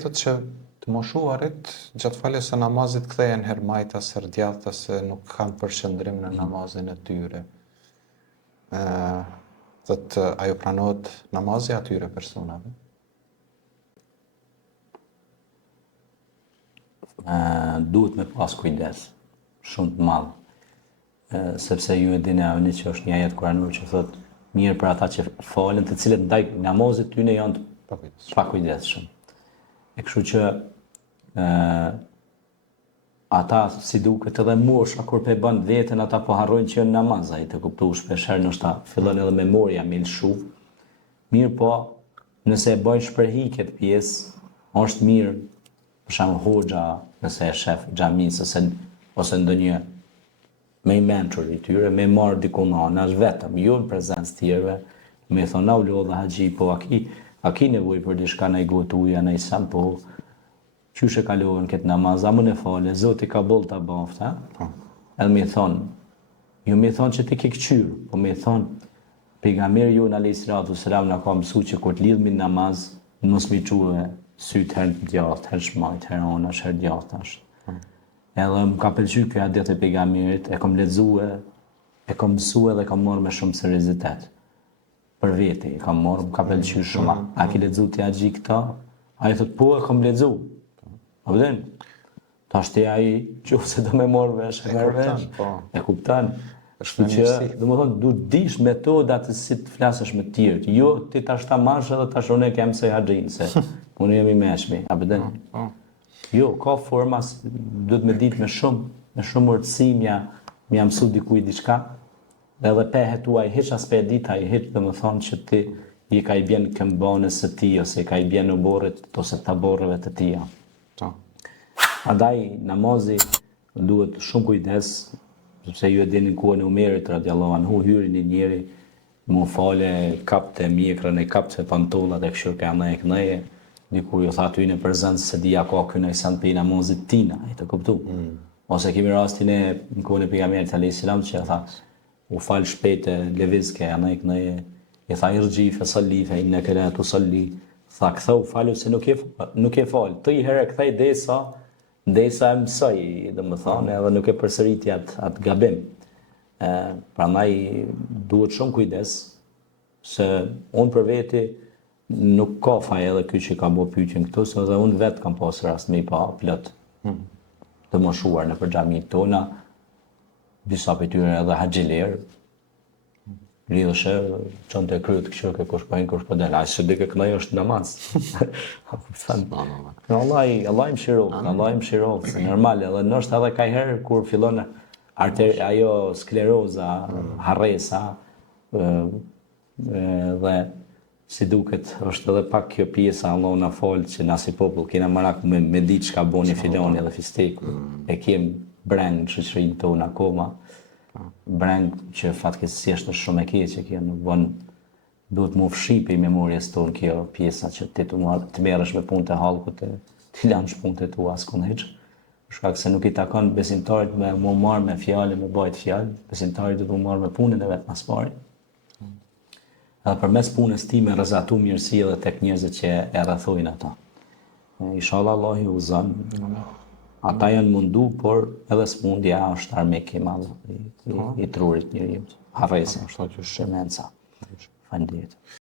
Thot që të moshuarit gjatë faljes së namazit kthehen her majtas, her djathtas se nuk kanë përqendrim në namazin e tyre. Thot ajo pranohet namazi atyre personave? Duhet me pas kujdes shumë të madh, sepse ju e dini avni që është një ajet kuranor që thot mirë për ata që falen, të cilët ndaj namazit tyne janë të pakujdesshëm. E kështu që ata si duket edhe mosha kur pe bën veten ata po harrojnë që në namaz ai të kuptuar shpeshherë ndoshta fillon edhe memoria me lshu. Mirë po, nëse e bën shprehje pjesë, është mirë për shembull hoxha nëse e shef xhamisë ose ndonjë me i mentor i tyre, me marrë dikun anash vetëm, jo në prezencë tjerëve, me thonë na u lodha haxhi, po a ki nevojë për diçka në i gotë uja, në i san, po qysh e kalohën këtë namaz, a më në fale, Zoti ka boll ta baft, ha? Edhe me thonë, jo me thonë që ti ke këqyrë, po me thonë, pejgamberi ju në a.s. na ka mësu që kur të lidhmi në namaz, mos mi quhe sytë herë djathtë, herë shmajt, herë anash, herë djathtash. Edhe më ka pëlqyer kjo hadith e pejgamberit, e kam lexuar, e kam mësuar dhe kam marrë me shumë seriozitet. Për vete, kam marrë, më ka pëlqyer shumë. A ke lexuar ti haxhi këta? Ai thot po e kam lexuar. A vjen? Tash ti ai nëse do më marr vesh, merr vesh. E kupton? Kështu që, domethënë, duhet dish metodat si të flasësh me të tjerë. Jo ti tash ta marrësh edhe tash unë kem se haxhin se unë jam i mëshmi. A vjen? Jo, ka forma, duhet me ditë me shumë urtësi mja mësu dikuj diçka, edhe pehe tuaj hiç as pe dita i hiç, dhe më thonë që ti i ka i bjen këmbanës së ti, ose i ka i bjen në borët, ose të borëve të tia. Andaj, namazi duhet shumë kujdes, sepse ju e dini kohën e Umerit radiallahu anhu, hyri një njeri, mu fale, kapte mjekrën e kapte pantollat e këshur ka në e këneje, dikur ju tha ty në prezencë se dia ka këna i sanë për namazit tina, i të kuptu. Ose kemi rastin e në kohën e pejgamberit a.s. që tha, u falë shpete, levizke, anë e këneje, i tha irgji, fesallife, i në kere të salli, tha këtha u falu se nuk e falë, të i herë këthej desa e mësaj, dhe më thane, edhe nuk e përsëriti atë gabim. Pra ndaj duhet shumë kujdes, se unë për veti, nuk ka faj edhe ky që ka bo pyetjen këtu, se edhe unë vetë kam pas rast me i pa plot të moshuar në xhamit tona, disa për tyre edhe haxhiler, lidhëshe, çonte kryet kështu ke kush po del, ai se dikë kënaj është namaz. Allah i mëshiroft, se normal, edhe nështë edhe ka herë kur fillon ajo skleroza, harresa, dhe si duket, është edhe pak kjo pjesa, Allah na falë që na si popull kena marak me ditë çka boni filoni edhe fisteku. E kem breng në shoqërinë tonë akoma. Breng që fatkeqësisht është shumë e keqe kjo, nuk bën duhet më fshipi memorjes tonë kjo pjesa që ti të merresh me punët e hallkut, ti lanësh punët e tua askund hiç. Për shkak se nuk i takon besimtarit me më marr me fjalë, me bajt fjalë, besimtari duhet të marr me punën e vet mas pari. Edhe përmes punës time rrezatu mirësi edhe tek njerëzit që e rrethojnë ata. Inshallah Allah i uzon. Ata janë mundu, por edhe smundja është armik i madh i trurit njeriu. Harresa, shemenca. Faleminderit.